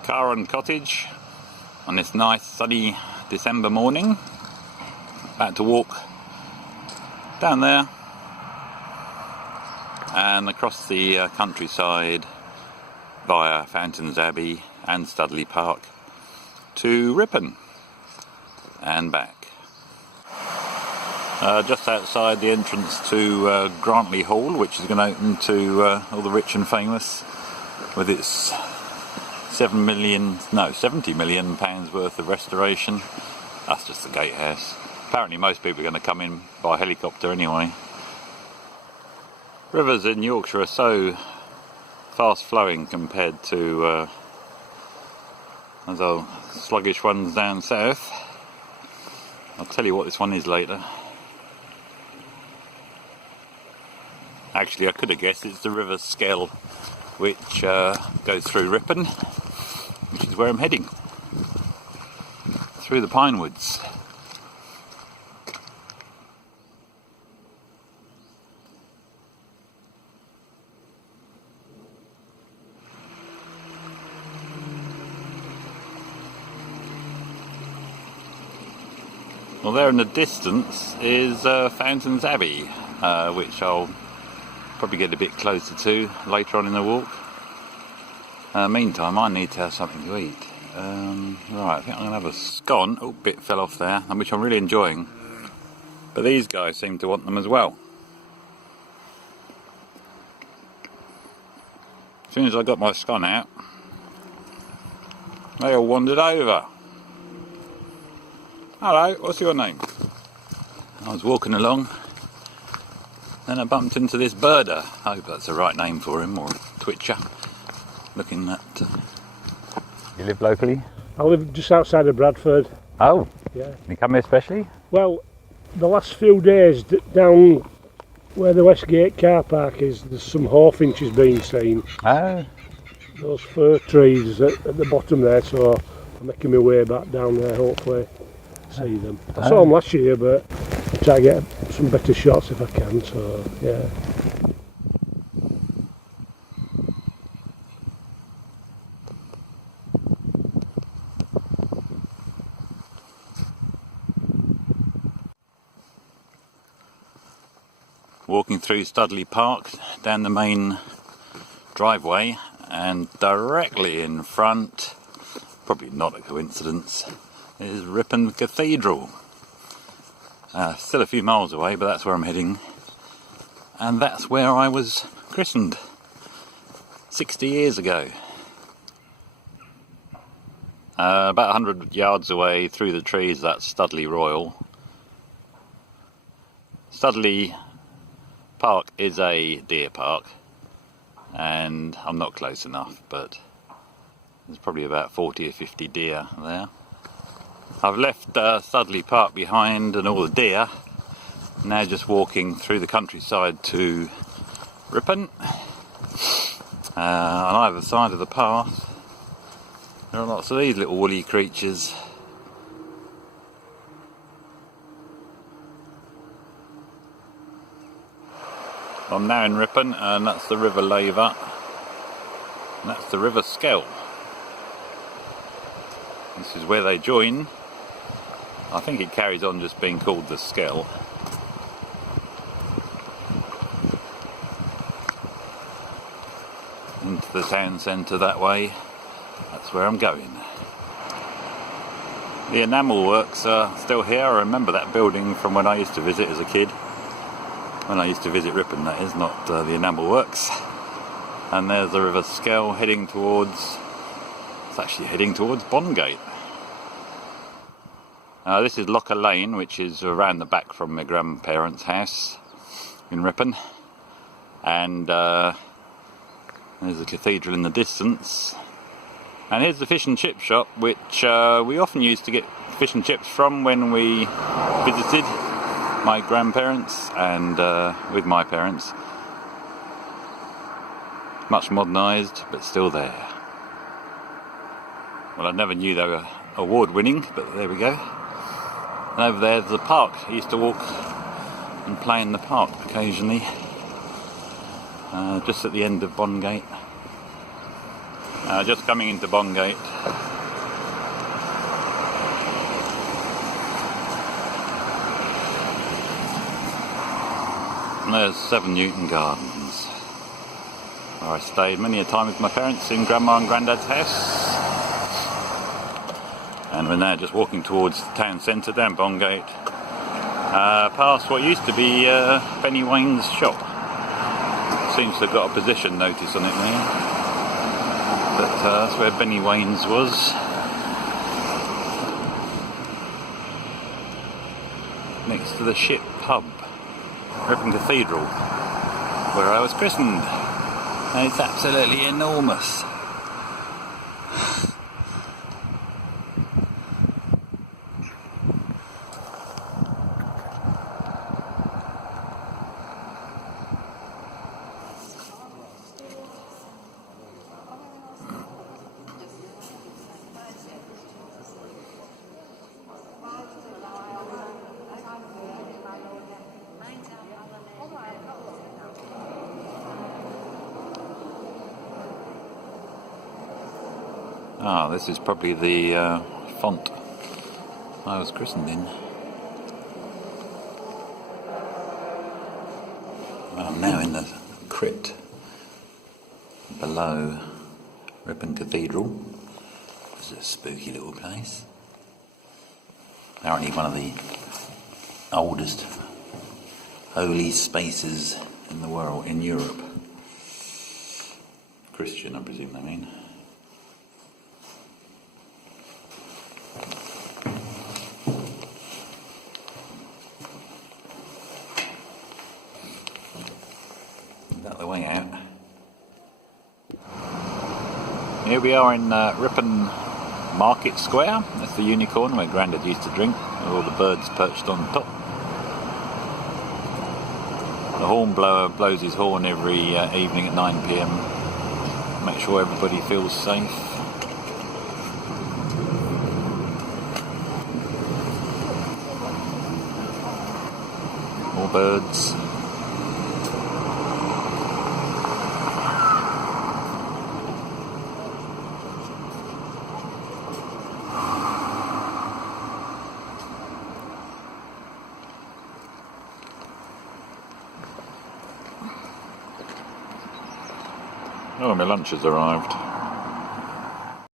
car and cottage on this nice sunny December morning. About to walk down there and across the countryside via Fountains Abbey and Studley Park to Ripon and back. Just outside the entrance to Grantley Hall, which is going to open to all the rich and famous with its £70 million worth of restoration. That's just the gatehouse. Apparently most people are going to come in by helicopter anyway. Rivers in Yorkshire are so fast flowing compared to those sluggish ones down south. I'll tell you what this one is later. Actually, I could have guessed it's the River Skell, which goes through Ripon, which is where I'm heading, through the pine woods. Well, there in the distance is Fountains Abbey, which I'll probably get a bit closer to later on in the walk. Meantime, I need to have something to eat. Right, I think I'm going to have a scone. Oh, bit fell off there, which I'm really enjoying. But these guys seem to want them as well. As soon as I got my scone out, they all wandered over. Hello, what's your name? I was walking along, then I bumped into this birder. I hope that's the right name for him, or twitcher. Looking at... You live locally? I live just outside of Bradford. Oh, yeah. You come here especially? Well, the last few days down where the Westgate car park is, there's some hawfinches being seen. Oh. Those fir trees at the bottom there, so I'm making my way back down there, hopefully see them. I saw them last year, but I'll try to get some better shots if I can, so yeah. Walking through Studley Park, down the main driveway, and directly in front, probably not a coincidence, is Ripon Cathedral. Still a few miles away, but that's where I'm heading. And that's where I was christened 60 years ago. About 100 yards away through the trees, that's Studley Royal. Studley Park is a deer park, and I'm not close enough, but there's probably about 40 or 50 deer there. I've left Studley Park behind and all the deer. Now just walking through the countryside to Ripon. On either side of the path there are lots of these little woolly creatures. I'm now in Ripon, and that's the River Laver, and that's the River Skell. This is where they join. I think it carries on just being called the Skell. Into the town centre that way. That's where I'm going. The enamel works are still here. I remember that building from when I used to visit as a kid. When I used to visit Ripon, that is, not the enamel works. And there's the River Skell heading towards... It's actually heading towards Bongate. This is Locker Lane, which is around the back from my grandparents' house in Ripon. And there's the cathedral in the distance. And here's the fish and chip shop, which we often used to get fish and chips from when we visited my grandparents and with my parents. Much modernised, but still there. Well, I never knew they were award-winning, but there we go. And over there's the park. I used to walk and play in the park occasionally, just at the end of Bongate. Just coming into Bongate. And there's 7 Newton Gardens, where I stayed many a time with my parents in Grandma and Grandad's house. And we're now just walking towards the town centre down Bongate, past what used to be Benny Wayne's shop. Seems to have got a position notice on it now, but that's where Benny Wayne's was. Next to the ship pub, Ripon Cathedral, where I was christened. And it's absolutely enormous. This is probably the font I was christened in. I'm now in the crypt below Ripon Cathedral. It's a spooky little place. Apparently one of the oldest holy spaces in the world, in Europe. Christian, I presume they mean. Is that the way out? Here we are in Ripon Market Square. That's the Unicorn where Grandad used to drink, with all the birds perched on top. The horn blower blows his horn every evening at 9 PM. Make sure everybody feels safe. More birds. Oh, my lunch has arrived.